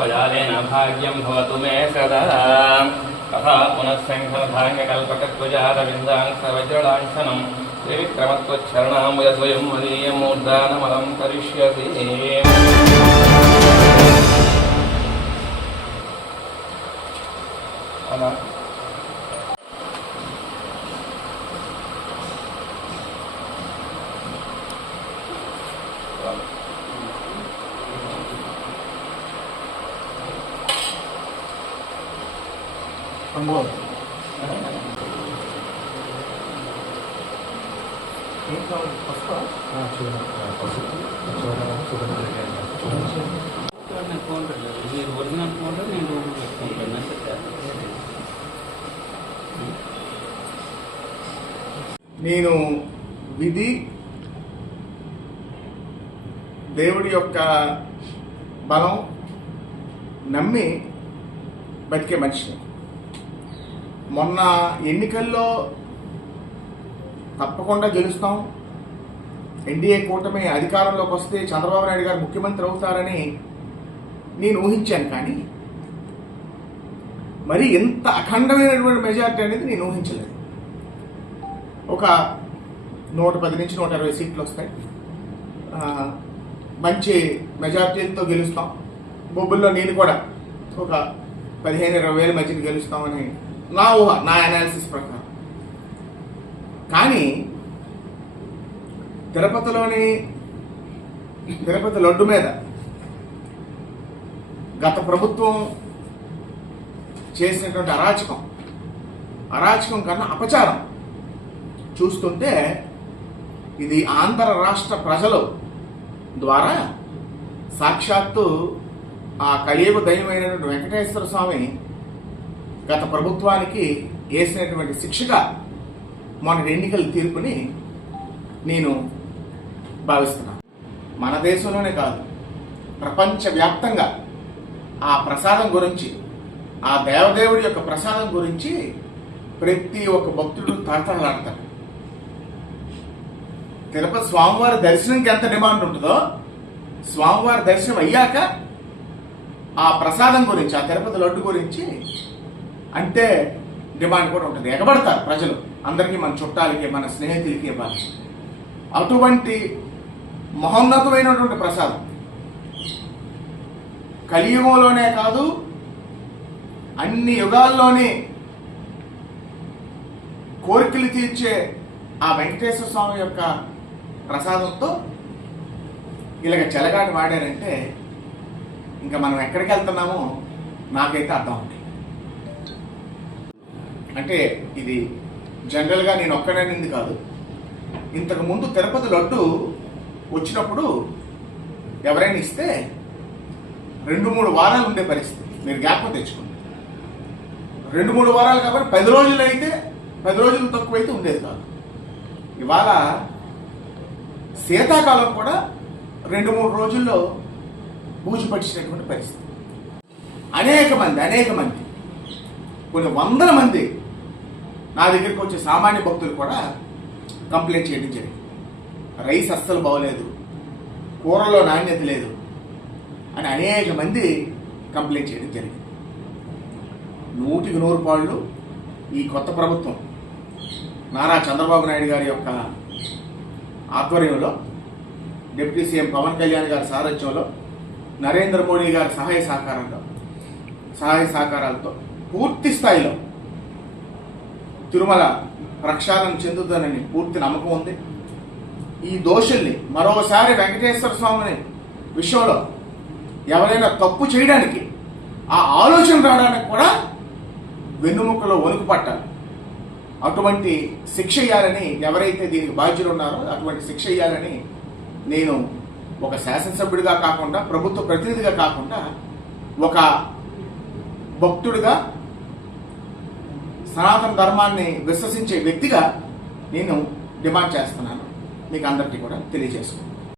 भाग्यं भवतु मे सदा। तथा पुनःसङ्घभाङ्गकल्पकत्वजारविन्दांसवज्रलाङ्सनं त्रिविक्रमत्वच्छरणां यद्वयं मदीयमूर्धानमलं करिष्यति మీరు ఒరిజినల్ ఫోన్ నేను రూమ్ నేను విధి దేవుడి యొక్క బలం నమ్మి బతికే మనిషిని. మొన్న ఎన్నికల్లో తప్పకుండా గెలుస్తాం. ఎన్డీఏ కూటమి అధికారంలోకి వస్తే చంద్రబాబు నాయుడు గారు ముఖ్యమంత్రి అవుతారని నేను ఊహించాను కానీ మరి ఎంత అఖండమైనటువంటి మెజారిటీ అనేది నేను ఊహించలేదు. ఒక నూట పది నుంచి నూట ఇరవై సీట్లు వస్తాయి. మంచి మెజార్టీలతో గెలుస్తాం. బొబ్బుల్లో నేను కూడా ఒక పదిహేను ఇరవై వేల మధ్యన గెలుస్తామని నా ఊహ నా అనాలిసిస్ ప్రకారం. కానీ తిరుపతిలోని తిరుపతి లడ్డు మీద గత ప్రభుత్వం చేసినటువంటి అరాచకం అరాచకం కన్నా అపచారం చూస్తుంటే ఇది ఆంధ్ర రాష్ట్ర ప్రజలు ద్వారా సాక్షాత్తు ఆ కలియుగ దైవమైనటువంటి వెంకటేశ్వర స్వామి గత ప్రభుత్వానికి వేసినటువంటి శిక్షగా మొన్న ఎన్నికల తీర్పుని నేను భావిస్తున్నాను మన దేశంలోనే కాదు ప్రపంచవ్యాప్తంగా ఆ ప్రసాదం గురించి ఆ దేవదేవుడి యొక్క ప్రసాదం గురించి ప్రతి ఒక్క భక్తుడు తాతలాడతారు తిరుపతి స్వామివారి దర్శనంకి ఎంత డిమాండ్ ఉంటుందో స్వామివారి దర్శనం అయ్యాక ఆ ప్రసాదం గురించి ఆ తిరుపతి లడ్డు గురించి అంటే డిమాండ్ కూడా ఉంటుంది. ఎగబడతారు ప్రజలు. అందరికీ మన చుట్టాలకి మన స్నేహితులకి ఇవ్వాలి. అటువంటి మహోన్నతమైనటువంటి ప్రసాదం కలియుగంలోనే కాదు అన్ని యుగాల్లోనే కోరికలు తీర్చే ఆ వెంకటేశ్వర స్వామి యొక్క ప్రసాదంతో ఇలాగ చెలగాటి వాడారంటే ఇంకా మనం ఎక్కడికి వెళ్తున్నామో నాకైతే అర్థం ఉంది అంటే ఇది జనరల్గా నేను ఒక్కడనింది కాదు. ఇంతకు ముందు తిరుపతి లడ్డు వచ్చినప్పుడు ఎవరైనా ఇస్తే రెండు మూడు వారాలు ఉండే పరిస్థితి. మీరు జ్ఞాపకం తెచ్చుకోండి. రెండు మూడు వారాలు కాబట్టి పది రోజులు అయితే పది రోజులు తక్కువ అయితే ఉండేది కాదు. ఇవాళ శీతాకాలం కూడా రెండు మూడు రోజుల్లో బూజు పట్టించినటువంటి పరిస్థితి. అనేక మంది అనేక మంది కొన్ని వందల మంది నా దగ్గరికి వచ్చే సామాన్య భక్తులు కూడా కంప్లైంట్ చేయడం జరిగింది. రైస్ అస్సలు బాగోలేదు. కూరలో నాణ్యత లేదు అని అనేక మంది కంప్లైంట్ చేయడం జరిగింది. నూటికి నూరు పాళ్ళు ఈ కొత్త ప్రభుత్వం నారా చంద్రబాబు నాయుడు గారి యొక్క ఆధ్వర్యంలో డిప్యూటీ సీఎం పవన్ కళ్యాణ్ గారి సారథ్యంలో నరేంద్ర మోడీ గారి సహాయ సహకారంలో సహాయ సహకారాలతో పూర్తి స్థాయిలో తిరుమల ప్రక్షాళన చెందుతుందని పూర్తి నమ్మకం ఉంది. ఈ దోషుల్ని మరోసారి వెంకటేశ్వర స్వామిని విషయంలో ఎవరైనా తప్పు చేయడానికి ఆ ఆలోచన రావడానికి కూడా వెన్నుముక్కలో వణుకు పట్టాలి. అటువంటి శిక్ష ఇవ్వాలని ఎవరైతే దీనికి బాధ్యులు ఉన్నారో అటువంటి శిక్ష ఇవ్వాలని నేను ఒక శాసనసభ్యుడిగా కాకుండా ప్రభుత్వ ప్రతినిధిగా కాకుండా ఒక భక్తుడిగా సనాతన ధర్మాన్ని విశ్వసించే వ్యక్తిగా నేను డిమాండ్ చేస్తున్నాను. మీకు అందరికీ కూడా తెలియజేసుకుంటాను